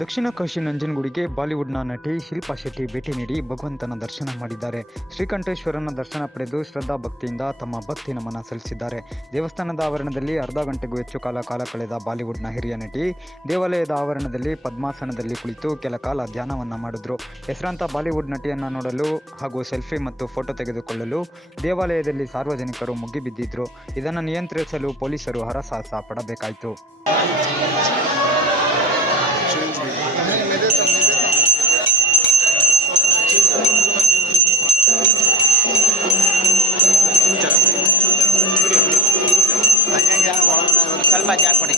ದಕ್ಷಿಣ ಕಾಶಿ ನಂಜನಗೂಡಿಗೆ ಬಾಲಿವುಡ್ನ ನಟಿ ಶಿಲ್ಪಾ ಶೆಟ್ಟಿ ಭೇಟಿ ನೀಡಿ ಭಗವಂತನ ದರ್ಶನ ಮಾಡಿದ್ದಾರೆ. ಶ್ರೀಕಂಠೇಶ್ವರನ ದರ್ಶನ ಪಡೆದು ಶ್ರದ್ಧಾ ಭಕ್ತಿಯಿಂದ ತಮ್ಮ ಭಕ್ತಿ ನಮನ ಸಲ್ಲಿಸಿದ್ದಾರೆ. ದೇವಸ್ಥಾನದ ಆವರಣದಲ್ಲಿ ಅರ್ಧ ಗಂಟೆಗೂ ಹೆಚ್ಚು ಕಾಲ ಕಳೆದ ಬಾಲಿವುಡ್ನ ಹಿರಿಯ ನಟಿ ದೇವಾಲಯದ ಆವರಣದಲ್ಲಿ ಪದ್ಮಾಸನದಲ್ಲಿ ಕುಳಿತು ಕೆಲ ಕಾಲ ಧ್ಯಾನವನ್ನ ಮಾಡಿದ್ರು. ಹೆಸರಾಂತ ಬಾಲಿವುಡ್ ನಟಿಯನ್ನ ನೋಡಲು ಹಾಗೂ ಸೆಲ್ಫಿ ಮತ್ತು ಫೋಟೋ ತೆಗೆದುಕೊಳ್ಳಲು ದೇವಾಲಯದಲ್ಲಿ ಸಾರ್ವಜನಿಕರು ಮುಗಿಬಿದ್ದಿದ್ರು. ಇದನ್ನು ನಿಯಂತ್ರಿಸಲು ಪೊಲೀಸರು ಹರಸಾಹಸ ಪಡಬೇಕಾಯಿತು. ಸ್ವಲ್ಪ ಜಾಗ ಕೊಡಿ.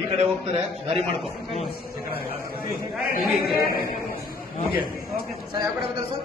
ಈ ಕಡೆ ಹೋಗ್ತಾರೆ, ದಾರಿ ಮಾಡ್ಕೊ. ಸರ್ ಯಾವ ಕಡೆ ಬರ್ತಾರೆ ಸರ್?